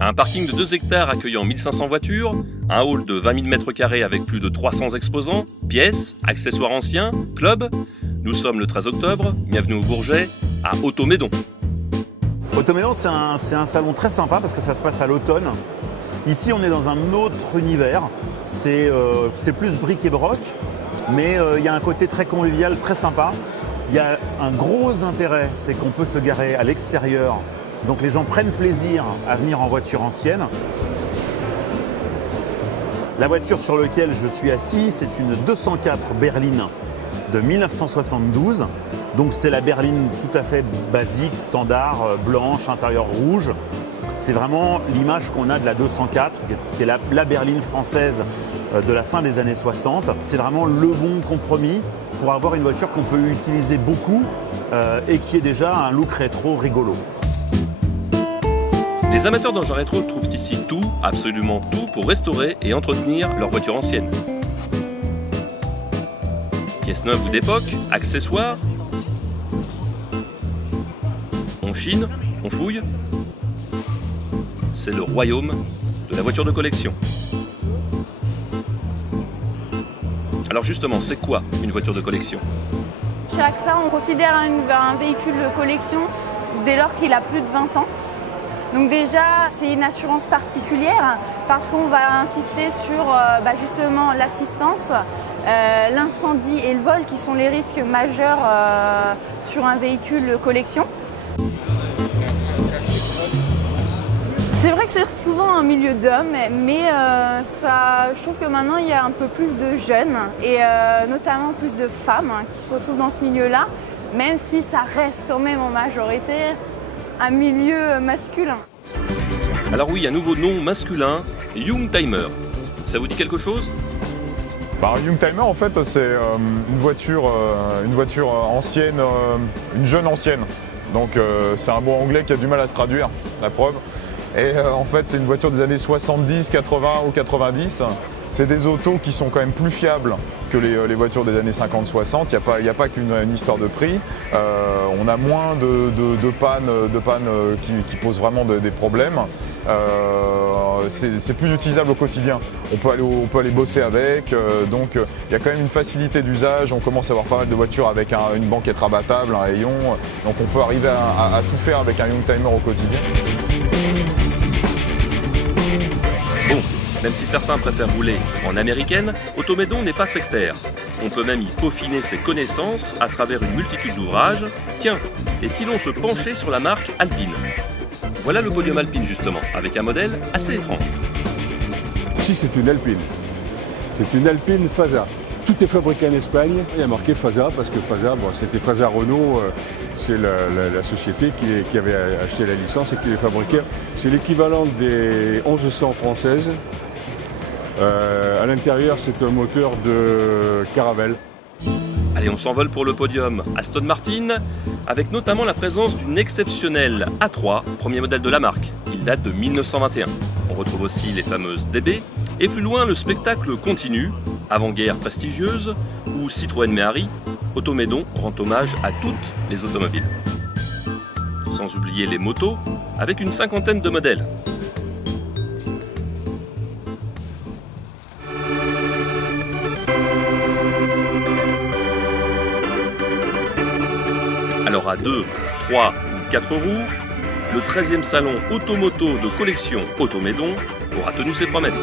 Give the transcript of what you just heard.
Un parking de 2 hectares accueillant 1500 voitures, un hall de 20 000 m² avec plus de 300 exposants, pièces, accessoires anciens, club. Nous sommes le 13 octobre, bienvenue au Bourget, à Automédon. Automédon, c'est un salon très sympa parce que ça se passe à l'automne. Ici, on est dans un autre univers. C'est plus bric et broc, mais il y a un côté très convivial, très sympa. Il y a un gros intérêt, c'est qu'on peut se garer à l'extérieur. Donc les gens prennent plaisir à venir en voiture ancienne. La voiture sur laquelle je suis assis, c'est une 204 berline de 1972. Donc c'est la berline tout à fait basique, standard, blanche, intérieur rouge. C'est vraiment l'image qu'on a de la 204, qui est la berline française de la fin des années 60. C'est vraiment le bon compromis pour avoir une voiture qu'on peut utiliser beaucoup et qui est déjà un look rétro rigolo. Les amateurs d'engins rétro trouvent ici tout, absolument tout, pour restaurer et entretenir leur voiture ancienne. Pièces neuves ou d'époque, accessoires. On chine, on fouille. C'est le royaume de la voiture de collection. Alors justement, c'est quoi une voiture de collection? Chez AXA, on considère un véhicule de collection dès lors qu'il a plus de 20 ans. Donc déjà, c'est une assurance particulière parce qu'on va insister sur justement l'assistance, l'incendie et le vol qui sont les risques majeurs sur un véhicule collection. C'est vrai que c'est souvent un milieu d'hommes, mais je trouve que maintenant il y a un peu plus de jeunes et notamment plus de femmes qui se retrouvent dans ce milieu-là, même si ça reste quand même en majorité un milieu masculin. Alors oui, un nouveau nom masculin, Youngtimer. Ça vous dit quelque chose? Un Youngtimer, en fait, c'est une voiture ancienne, une jeune ancienne. Donc c'est un mot anglais qui a du mal à se traduire, la preuve. Et en fait, c'est une voiture des années 70, 80 ou 90. C'est des autos qui sont quand même plus fiables que les voitures des années 50-60. Il n'y a pas qu'une histoire de prix. On a moins de pannes qui posent vraiment des problèmes. C'est plus utilisable au quotidien. On peut aller bosser avec. Donc il y a quand même une facilité d'usage. On commence à avoir pas mal de voitures avec une banquette rabattable, un rayon. Donc on peut arriver à tout faire avec un Youngtimer au quotidien. Bon, même si certains préfèrent rouler en américaine, Automédon n'est pas sectaire. On peut même y peaufiner ses connaissances à travers une multitude d'ouvrages. Tiens, et si l'on se penchait sur la marque Alpine? Voilà le podium Alpine justement, avec un modèle assez étrange. Si, c'est une Alpine. C'est une Alpine Fasa. Tout est fabriqué en Espagne. Il y a marqué Fasa parce que Fasa, c'était Fasa Renault, c'est la société qui avait acheté la licence et qui les fabriquait. C'est l'équivalent des 1100 françaises. À l'intérieur, c'est un moteur de Caravelle. Allez, on s'envole pour le podium Aston Martin, avec notamment la présence d'une exceptionnelle A3, premier modèle de la marque. Il date de 1921. On retrouve aussi les fameuses DB, et plus loin, le spectacle continue, avant-guerre prestigieuse, où Citroën Méhari, Automédon rend hommage à toutes les automobiles. Sans oublier les motos, avec une cinquantaine de modèles. Alors à 2, 3 ou 4 roues, le 13e salon automoto de collection Automédon aura tenu ses promesses.